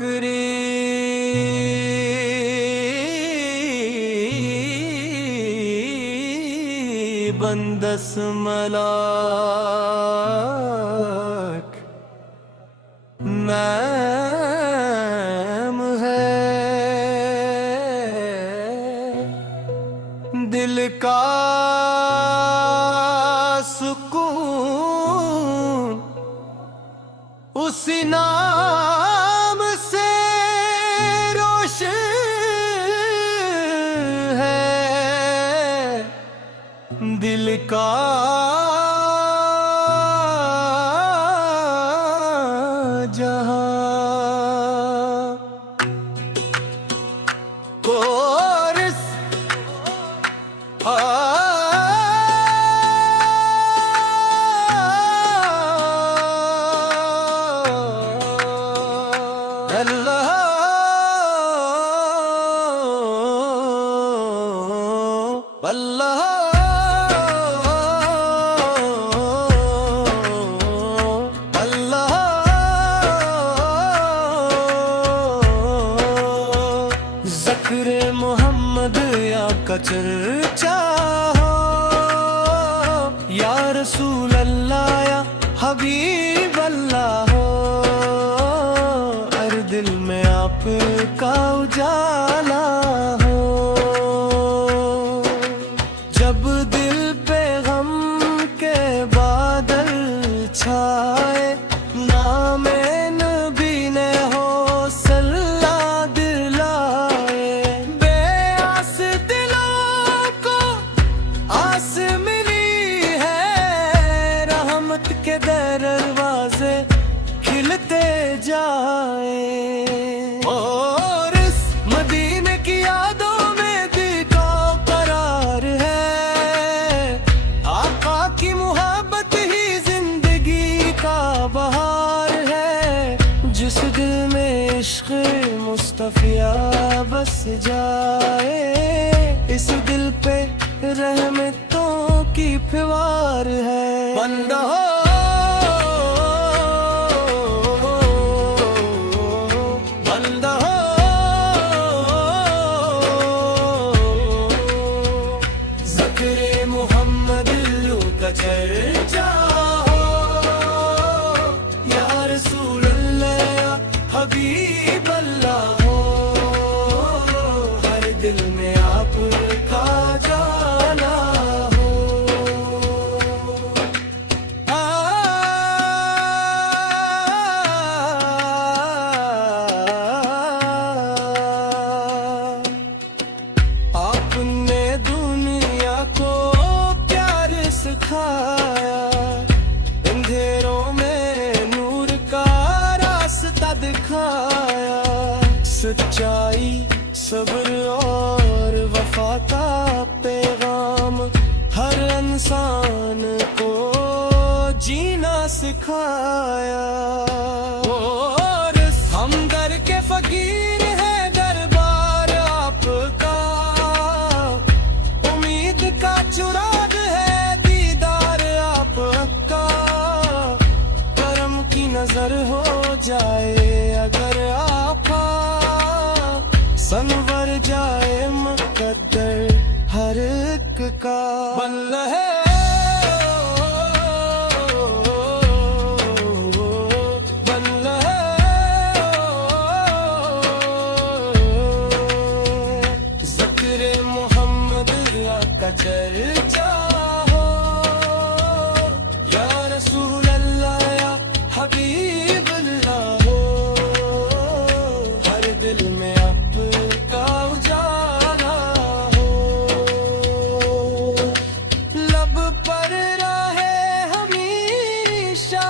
بکری بندس ملاک نعم ہے دل کا سکون اسی نام سے روشن ہے دل کا جہاں کورس اللہ اللہ ذکر محمد یا کا چرچا ہو یا رسول اللہ یا حبیب اللہ ہو ہر دل میں آپ کا اجالا ہو جب دل پہ غم کے بادل چھائے نام نبی نے حوصلہ دلائے بے آس دلوں کو آس ملی ہے رحمت کے دروازے کھلتے جائیں اور اس مدینے کی یادوں میں دل کو قرار ہے آقا کی محبت ہی زندگی کا بہار ہے جس دل میں عشق مصطفیٰ بس جائے اس دل پہ رحمتوں کی پھوار ہے بندہ ہو بندہ ہو ذکر محمد کا چرچا ہو یا رسول اللہ یا حبیب اللہ ہو ہر دل میں آپ کا جانا ہو آپ نے دنیا کو پیار سکھایا اندھیروں میں نور کا راستہ دکھایا سچائی صبر اور وفا کا پیغام ہر انسان کو جینا سکھایا اور ہم در کے فقیر ہیں دربار آپ کا امید کا چراغ ہے دیدار آپ کا کرم کی نظر ہو جائے اگر آپ سنور جائے مقدر ہر ایک کا بل ہے بل ہے ذکر محمد کا چرچا ہو یا رسول اللہ یا حبیب اللہ ہو ہر دل میں آپ کا اجالا ہو لب پر رہے ہمیشہ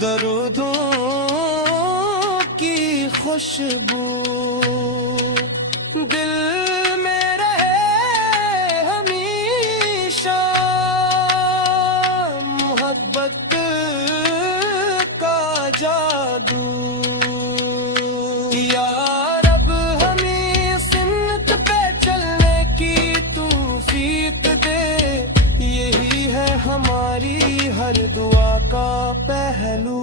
درودوں کی خوشبو دل میں رہے ہمیشہ محبت کا جادو یا رب ہمیں سنت پہ چلنے کی توفیق دے یہی ہے ہماری ہر دعا کا پہلو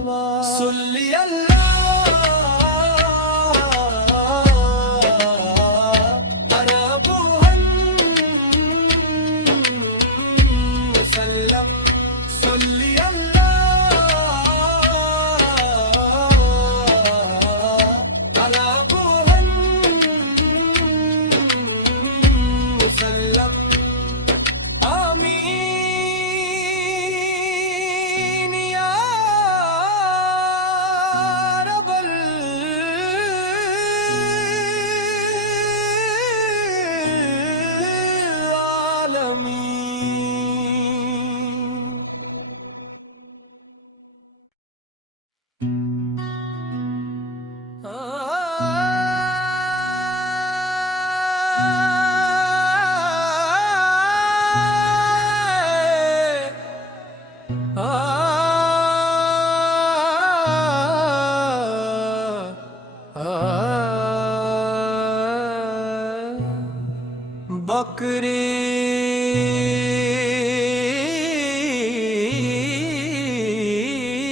پروار صلی اللہ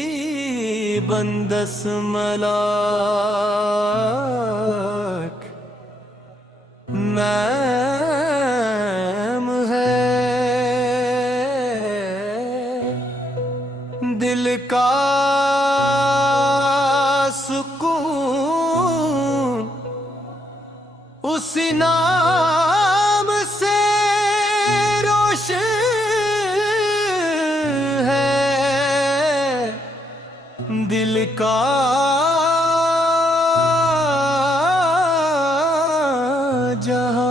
بکری بندس ملاک نعم ہے دل کا سکون اسی نام سے روشن ہے دل کا جہاں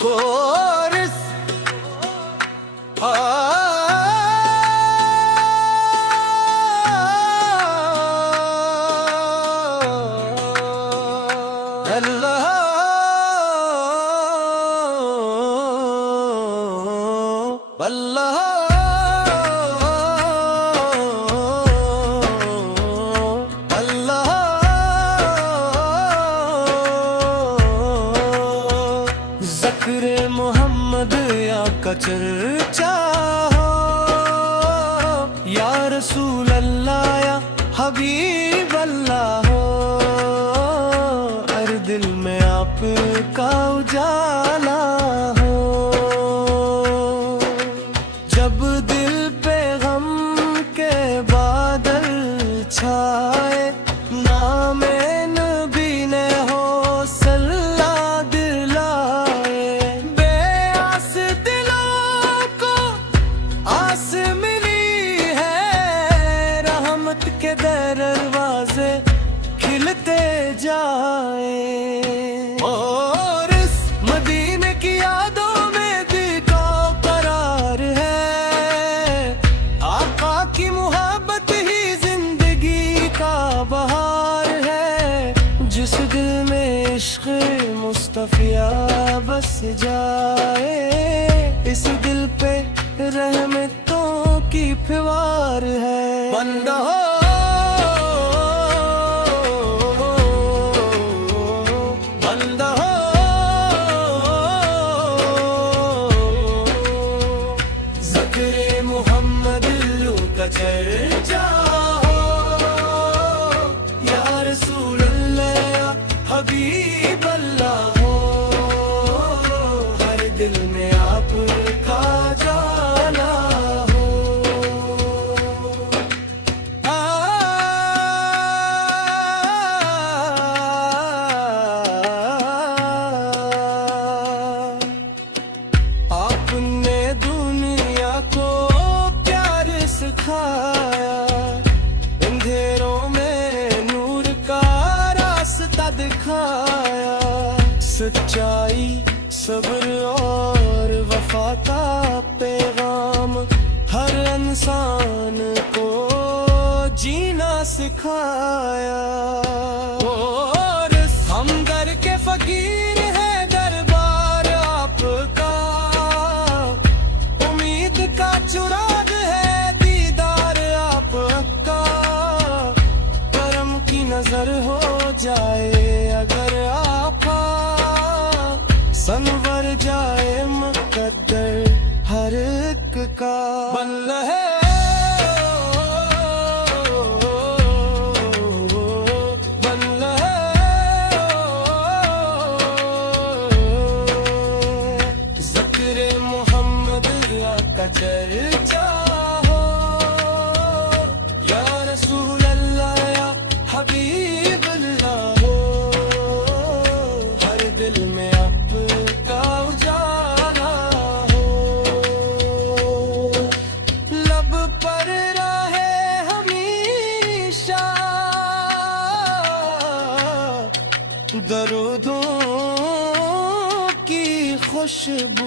کورس اللہ ذکر محمد یا کا چرچا ہو یا رسول اللہ یا حبیب اللہ ہو ہر دل میں آپ کا اجالا ہو جب دل پہ غم کے بادل چھائے نام نبی نے حوصلہ دلائے بے آس دلوں کو آس ملی ہے رحمت کے دروازے کھلتے جائیں اور اس مدینے کی یادوں میں دل کو قرار ہے آقا کی محبت ہی زندگی کا بہار ہے جس دل میں عشق مصطفیٰ بس جائے اس دل پہ رحمتوں کی پھوار ہے بندہ ہو چرچا ہو یا رسول اللہ یا حبیب اللہ ہو ہر دل میں آپ کا جانا ہو آپ نے دنیا کو سکھایا اندھیروں میں نور کا راستہ دکھایا سچائی صبر اور وفا کا پیغام ہر انسان کو جینا سکھایا اور ہم در کے فقیر ہیں دربار آپ کا امید کا چراغ ہے نظر ہو جائے اگر آقا سنور جائے مقدر ہر ایک کا چرچا ہو یا رسول اللہ یا حبیب اللہ ہو ہر دل میں آپ کا اجالا ہو لب پر رہے ہمیشہ درودوں کی خوشبو